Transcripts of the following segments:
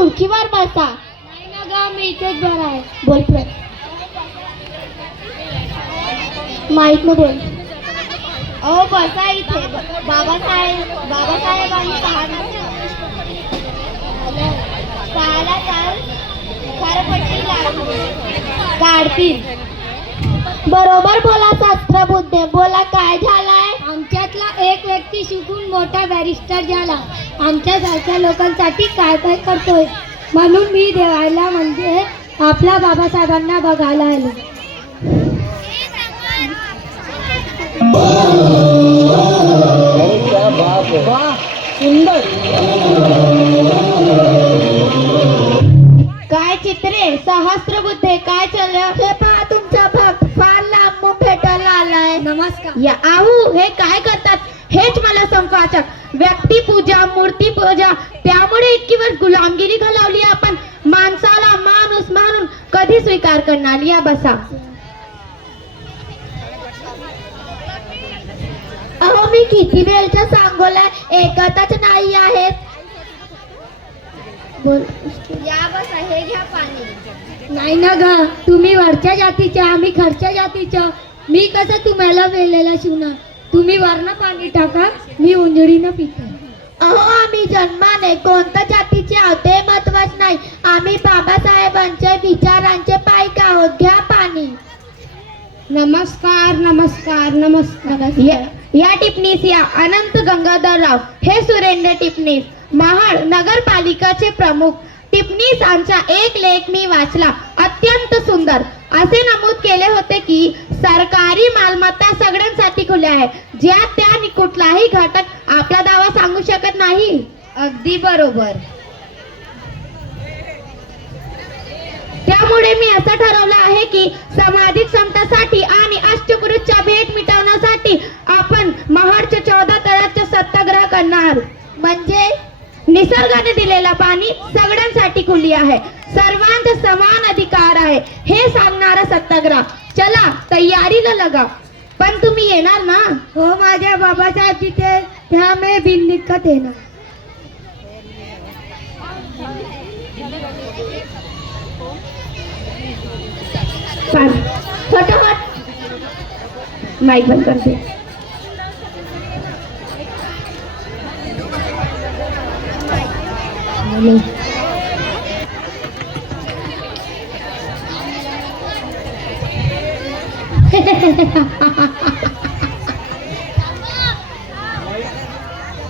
खुर्चीवर बसा. नाही ना ग, मी इथेच बरा आहे. बोल माईक न बोल. अहो बसा इथे. बाबासाहेबांनी सहाला चाल खरपट्टी काढतील. बरोबर बोला शास्त्रबुद्धे. बोला काय झालंय? आमच्यातला एक व्यक्ती शिकून मोठा बॅरिस्टर झाला. आमच्यासारख्या लोकांसाठी काय काय करतोय, म्हणून मी देवाला म्हणजे आपल्या बाबासाहेबांना बघायला आलो. सुंदर. काय चित्रे सहस्त्रबुद्धे, काय चाललं? हे पहा तुमचा भक्त फार लांबून भेटायला आलाय. नमस्कार. या आहू हे काय करतात हेच मला संपाचक. व्यक्तिपूजा, मूर्तीपूजा, त्यामुळे इतकी वेळ गुलामगिरी घालवली आपण. माणसाला माणूस मानून कधी स्वीकार करणार? या बसा. अहो मी किती वेळचा सांगोलाय, ऐकतच नाही आहेत. बोल. या बसा, हे घ्या पाणी. नाही ना ग, तुम्ही वरच्या जातीच्या, आम्ही खालच्या जातीच्या. मी कसं तुम्हाला वेलेला शिवणार? तुम्ही वरनं पाणी टाका, मी उंजळीनं पितो. अहो आम्ही जन्माने कोणत्या जातीचे आहोत ते महत्वाच नाही. आम्ही बाबासाहेबांच्या विचारांचे पाईक आहोत. घ्या पाणी. नमस्कार नमस्कार नमस्कार. या टिपणीस या अनंत गंगाधरराव, हे सुरेंद्र टिपणीस, महाड नगरपालिकाचे प्रमुख. टिपणीसांचा एक लेख मी वाचला, अत्यंत सुंदर. असे नमूद केले होते की सरकारी मालमत्ता सगळ्यांसाठी खुल्या आहे, ज्या त्या कुठलाही घटक आपला दावा सांगू शकत नाही. अगदी बरोबर. त्यामुळे मी असं ठरवलं आहे की सामाजिक समतासाठी आणि अष्टपुरुषच्या भेट मिटवण्यासाठी आपण महाडच्या 14 तळ्याचे सत्याग्रह करणार. म्हणजे निसर्गाने दिलेला पाणी सगळ्यांसाठी खुली आहे, सर्वांचा समान अधिकार आहे, हे सांगणारा सत्याग्रह. चला तयारीला लगा. पण तुम्ही येणार ना? हो, माझ्या बाबासाहेब तिथे, त्यामुळे बिनदिक्कत येणार. फटाफट माईक बंद करते.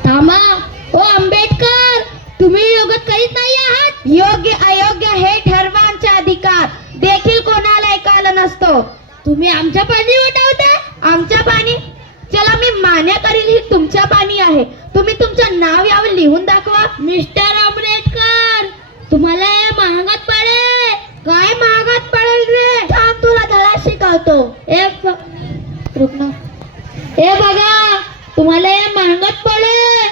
थांबा. ओ आंबेडकर, तुम्ही योग्य करीत नाही आहात. योग्य अयोग्य हे ठरवांचा अधिकार देखील कोणाला ऐकायला नसतो. तुम्ही आमच्या पाणी उठवता. आमच्या पाणी? चला मी मान्य करील ही तुमच्या पाणी आहे. तुम्ही तुमचं नाव यावर लिहून दाखवा. मिस्टर आंबेडकर, तुम्हाला हे महागात पडेल. काय महागात पडेल रे? थांब, तुला धडा शिकवतो. हे बघा, तुम्हाला हे महागात पडेल.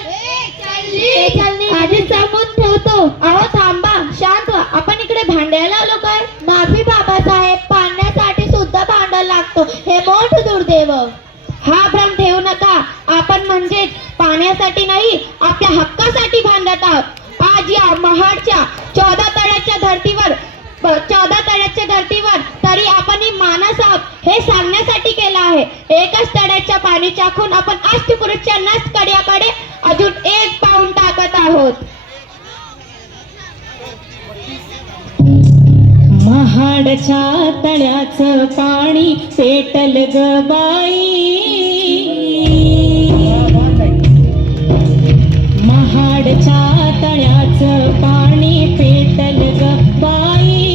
आधी सांगून ठेवतो. अहो थांबा, शांत व्हा. आपण इकडे भांडायला आलो काय? माफी बाबासाहेब, पाण्यासाठी सुद्धा भांडायला लागतो, हे मोठं दुर्दैव. हा भ्रम ठेवू नका. आपण म्हणजे पाण्यासाठी नाही, आपल्या हक्कासाठी भांडत आहोत. आज या महाडच्या 14 तळ्याच्या धर्तीवर तरी आपण ही माणस आहोत हे सांगण्यासाठी केलं आहे. एकच तळ्याच्या पाणी चाखून आपण अष्टपुरुषच्या नस कड्याकडे अजून एक पाऊल टाकत आहोत. महाडच्या तळ्याचं पाणी पेटल ग बाई. महाडच्या तळ्याचं पाणी पेटल ग बाई.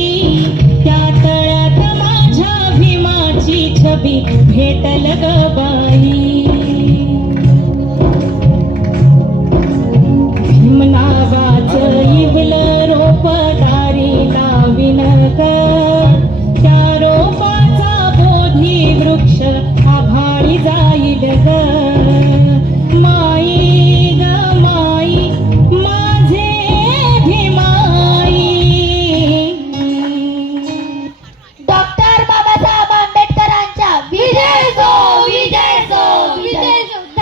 त्या तळ्यात माझ्या भीमाची छबी भेटल ग बाई.